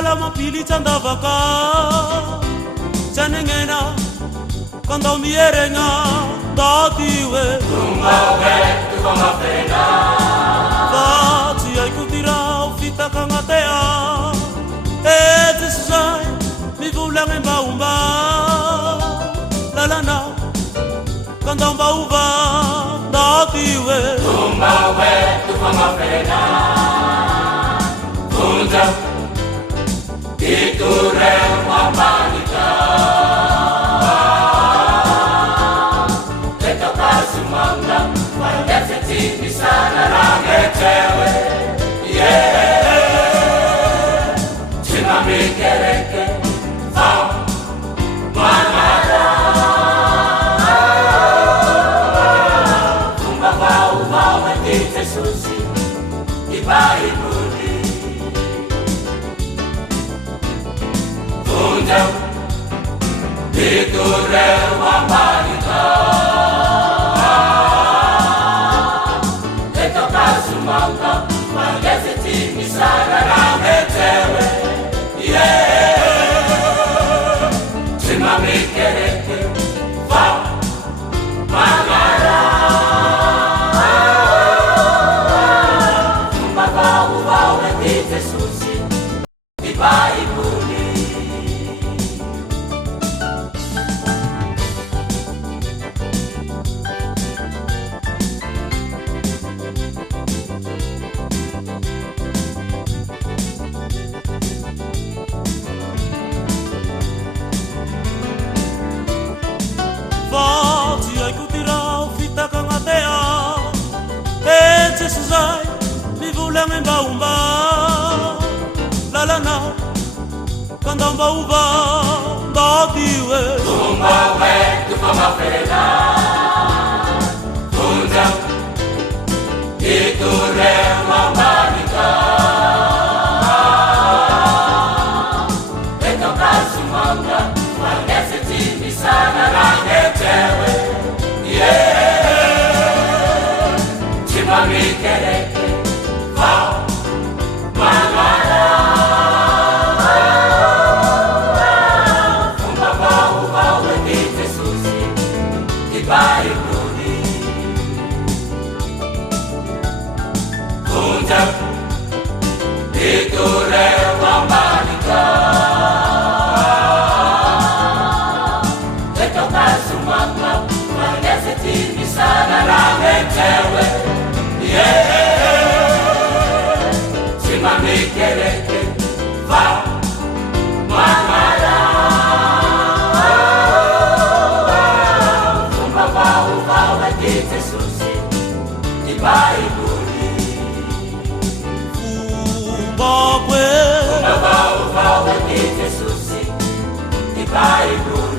Lala mapili chandavaka chanengena kanda mierenga datiwe Tumbawe tukamafena Tati aikutira ufita kangatea Etisai mivulang embaumba Lalana kanda mbauba datiwe Tumbawe tukamafena Kunja Iture mapanika Teto kasumanga Wangese tini sana rangetewe Yeah Chima mikereke Fao Manara Tumba vau vau Metite susi Ibai budi Tunja Iture mapanika Teto kasumanga Wangese tini sana rangetewe Yeah Chima mikereke Fao Manara Tumba vau vau Metite susi Ibai budi Vati aikutira ufita kangatea Etisai mivulang embaumba Lalana kanda mbauba datiwe Tumbawe tukamafena Tunja Iture mapanika Teto kasumanga Wangese tini sana rangetewe Yeah Chima mikereke Fao Manara Tumba vau vau Metite susi Ibai budi Tunja Iture mapanika Teto kasumanga Wangese tini sana rangetewe Yeah Chima mikereke Fao Manara Tumba vau vau Metite susi Ibai budi Umbakwe Tumba vau vau Metite susi Ibai budi